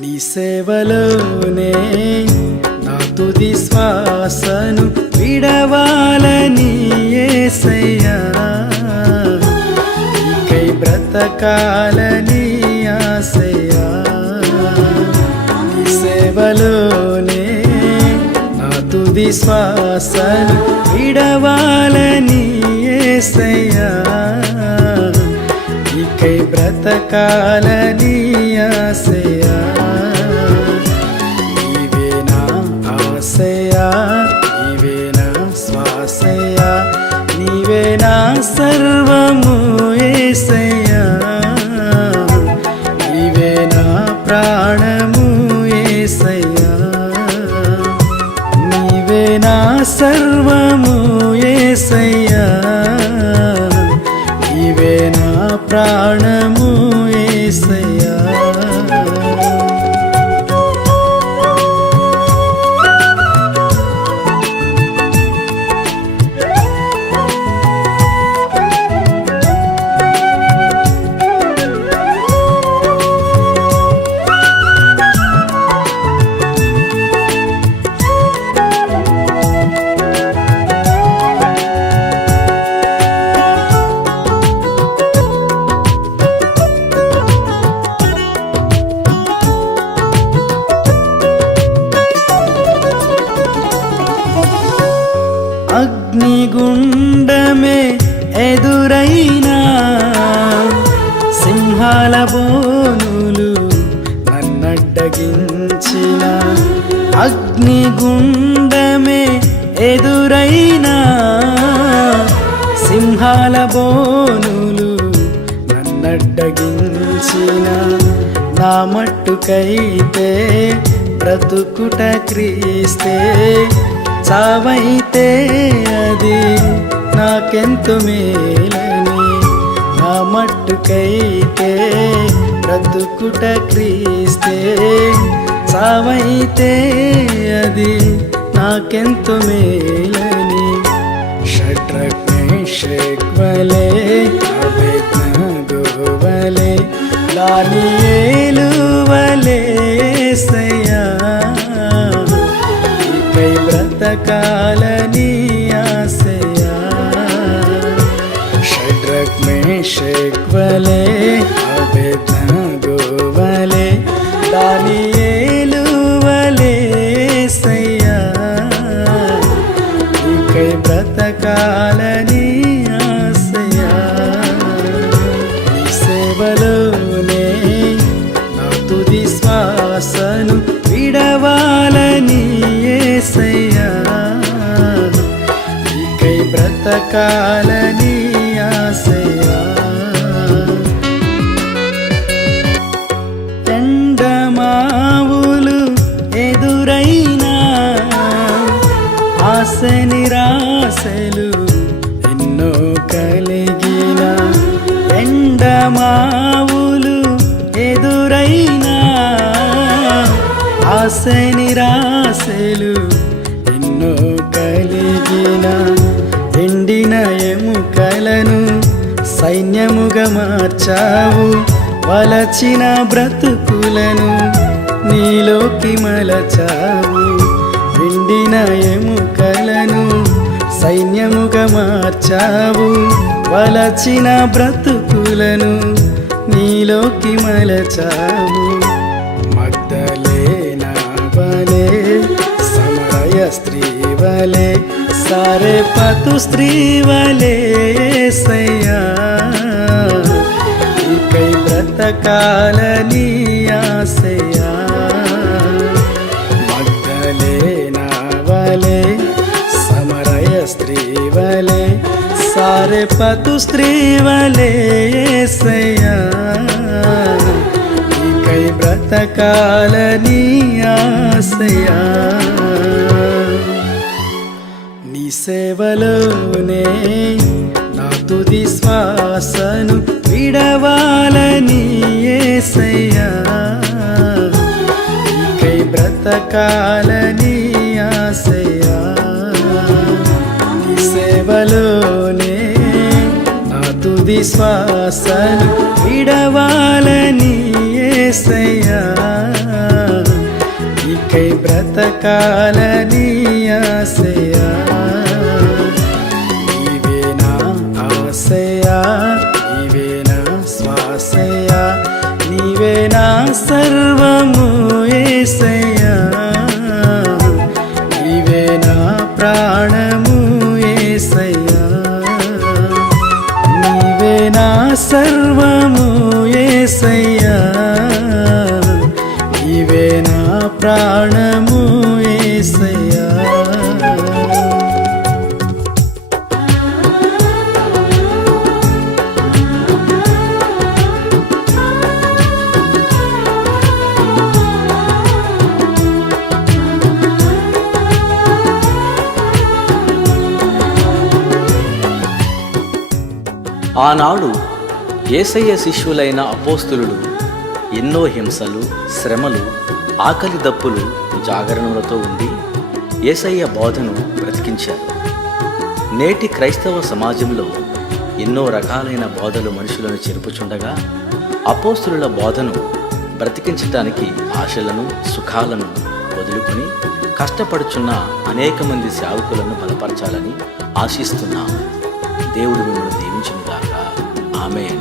నీ సేవలోనే నా తుది శ్వాసను విడవాలని యేసయ్యా, నీకై బ్రతకాలని ఆశయ్యా. నీ సేవలోనే నా తుది శ్వాసను విడవాలని యేసయ్యా, నీకై బ్రతకాలని ఆశయ్యా. నీవే నా ఆశయ్యా, నీవే నా శ్వాసయ్యా, నీవే నా సర్వము యేసయ్యా, నీవే నా ప్రాణము యేసయ్యా, నీవే నా సర్వము యేసయ్యా, నీవే నా ప్రాణము యేసయ్యా. అగ్నిగుండమే ఎదురైనా, సింహాల బోనులు నన్నడ్డగించిన, అగ్నిగుండమే ఎదురైనా, సింహాల బోనులు నన్నడ్డగించిన, నా మట్టుకైతే బ్రతుకుట క్రీస్తే, చావైతే అది నాకెంతో మేలని, నా మట్టుకైతే బ్రతుకుట క్రీస్తే, చావైతే అది నాకెంతో మేలని. షడ్రక్ మేషక్ వలె అబేద్నెగో వలె దానియేలు వలె యేసయ్యా, నీకై బ్రతకాలని ఆశయ్యా. షడ్రక్ మేషక్ వలె అబేద్నెగో వలె దానియేలు వలె యేసయ్యా, నీకై బ్రతకాలని ఆశయ్యా. నీ సేవలోనే నా తుది శ్వాసను విడవాలని యేసయ్యా, నీకై బ్రతకాలని ఆశయ్యా. ఎండమావులు ఎదురైనా, ఆశ నిరాశలు ఎన్నో కలిగిన, ఎండమావులు ఎదురైనా, ఆశ నిరాశలు ఎన్నో కలిగిన, ఎండిన ఎముకలను సైన్యముగా మార్చావు, వలచిన బ్రతుకులను నీలోకి మలచావు. ఎండిన ఎముకలను సైన్యముగా మార్చావు, వలచిన బ్రతుకులను నీలోకి మలచావు. మగ్దలేనా వలె సమరయ స్త్రీ వలె, సారెపతు స్త్రీ వలె యేసయ్యా, నీకై బ్రతకాలని ఆశయ్యా. మగ్దలేనా వలె సమరయ స్త్రీ వలె, సారెపతు స్త్రీ వలె యేసయ్యా, నీకై బ్రతకాలని ఆశయ్యా. నీ సేవలోనే నా తుది శ్వాసను విడవాలని యేసయ్యా, నీకై బ్రతకాలని ఆశయ్యా. నీ సేవలోనే నా తుది శ్వాసను విడవాలని యేసయ్యా. బ్రతకాలని ఆశయా, నీవే నా ఆశయా, నీవే నా శ్వాసయా, నీవే నా సర్వము యేసయ్యా, నీవే నా ప్రాణము యేసయ్యా, నీవే నా సర్వము యేసయ్యా, నీవే నా ప్రాణము యేసయ్యా. ఆనాడు యేసయ్య శిష్యులైన అపోస్తులుడు ఎన్నో హింసలు, శ్రమలు, ఆకలి దప్పులు, జాగరణలతో ఉండి యేసయ్య బోధను బ్రతికించారు. నేటి క్రైస్తవ సమాజంలో ఎన్నో రకాలైన బోధలు మనుషులను చెరుపుచుండగా అపోస్తులుల బోధను బ్రతికించటానికి ఆశలను, సుఖాలను వదులుకుని కష్టపడుచున్న అనేక మంది సేవకులను బలపరచాలని ఆశిస్తున్నాము. దేవుడు మిమ్మల్ని దీవించునుగాక. ఆమేన్.